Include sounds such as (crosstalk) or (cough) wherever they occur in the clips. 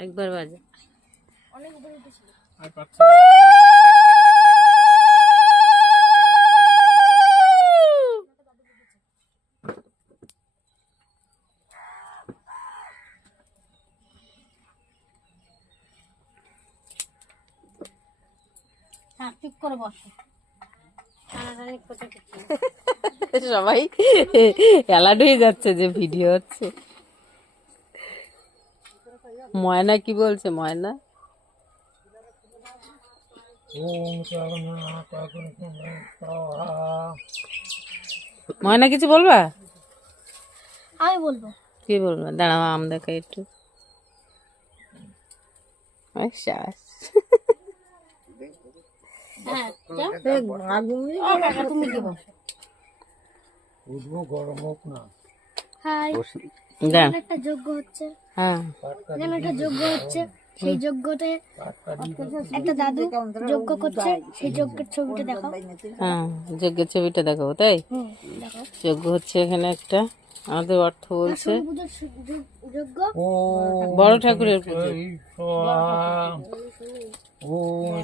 আরেকবার বাজে। অনেক উপরে উঠেছিল। আর পাচ্ছি চুপ করে বসো। টানাটানি কোথায় কিছু (laughs) সবাই অ্যালার্ট হয়ে যাচ্ছে যে ভিডিও হচ্ছে। ময়না কি বলছে ময়না? ময়না কিছু বলবা? আমি বলব। কি বলবা? দাঁড়াও আম দেখা একটু। শ্বাস। হ্যাঁ উঠবো গরম হোক না। হাই। একটা যজ্ঞ হচ্ছে হ্যাঁ এখানে একটা যজ্ঞ হচ্ছে সেই যজ্ঞতে একটা দাদু যজ্ঞ করছে সেই যজ্ঞের ছবিটা দেখাও হ্যাঁ যজ্ঞের ছবিটা দেখাবো তাই যজ্ঞ হচ্ছে এখানে একটা আমাদের অর্থ বলছে বড় ঠাকুরের পুজো স্বাহা ওম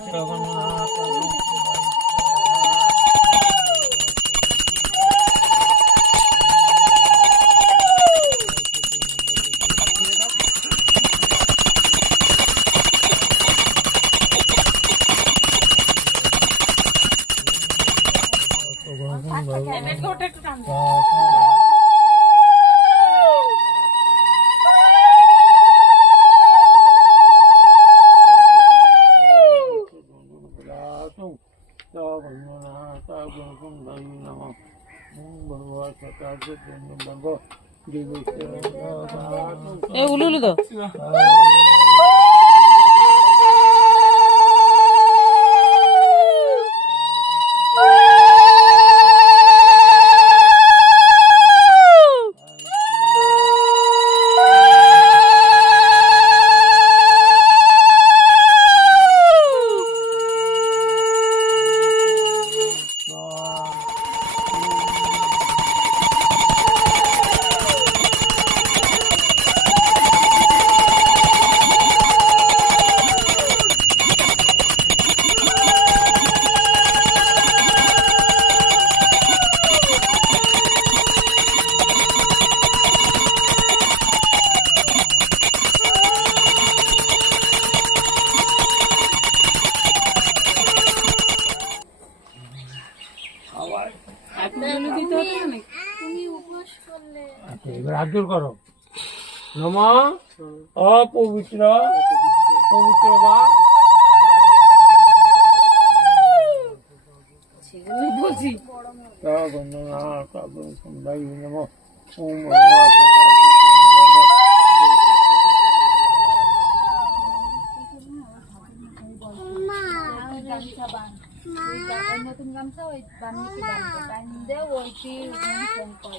জগন্নাথ জগন্নাথ নমঃ ওম ভগবত ভগব দেবী এ উলু উলু দাও তুমি উপোস করলে আচ্ছা, এবার হাত জোর করো। নম অপবিত্র, পবিত্র বা ওম ভগবত নতুন গামছা ওই বান্নিকে বানতে টাইম দে ওইটি ফোন কল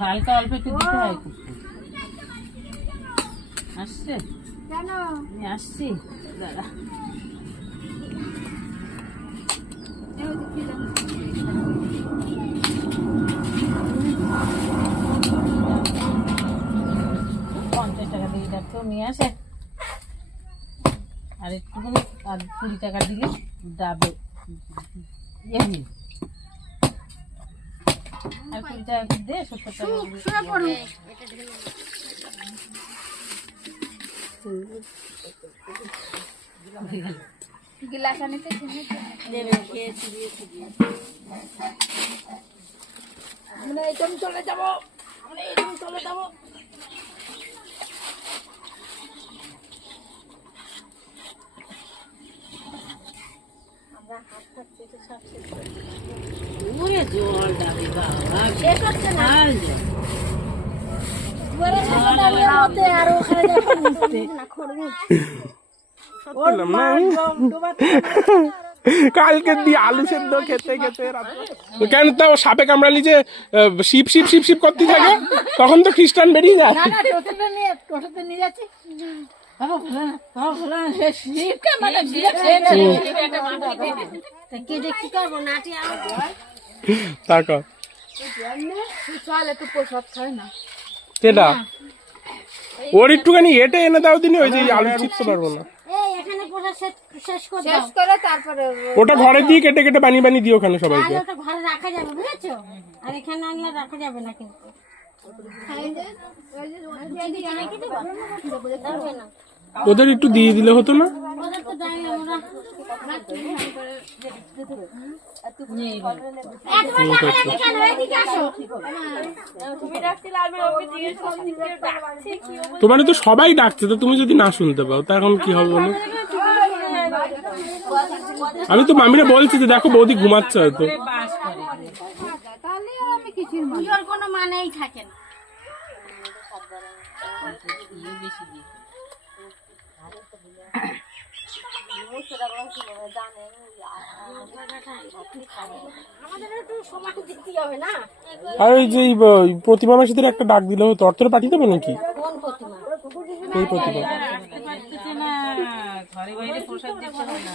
হালকা অল্প একটু দিতে হয়। আসছে আমি আসছি দাদা? পঞ্চাশ টাকা দিয়ে ডাক্তার নিয়ে আসে আর একটুখানি আর কুড়ি টাকা দিলে ডাবে ইয়ে যাবে। আর কুড়ি দে সত্তর শুনে পড়ো। গিলাস আনিতে আমরা এইরকম চলে যাব। আমরা এইরকম চলে যাব। ওরে জল ডাবে বাবা শেষ জল। না। কালকে দিয়ে আলু সেদ্ধ খেতে খেতে কেন তাও সাপে কামড়ালি যে শিপ শিপ শিপ শিপ করতে থাকে তখন তো খ্রিস্টান বেরিয়ে যায় মানে শিব। তা কেটে কি করব নাটি আর তাকা। ওর একটুখানি এটে এনে দাও ওই যে এই আলু চিপস পারব না। এই এখানে পোষা শেষ শেষ করে দাও। শেষ করে তারপরে ওটা ঘরে দিয়ে কেটে কেটে বানিয়ে বানিয়ে দিও ওখানে সবাইকে। ঘরে রাখা যাবে বুঝেছ? আর এখানে আনলে রাখা যাবে না কিন্তু। ওদের একটু দিয়ে দিলে হতো না? তোমার তো সবাই ডাকছে তো তুমি যদি না শুনতে পাও তা এখন কি হবে বলো? আমি তো মামিরা বলছি যে দেখো বৌদি ঘুমাচ্ছে হয়তো। বাস করে কোনো মানেই থাকে না। বেশি আর ওই যে প্রতিমা মাসিদের একটা ডাক দিলে হতো অর্থটা পাঠিয়ে দেবো নাকি? এই প্রতিমা। ঘরে বাইরে না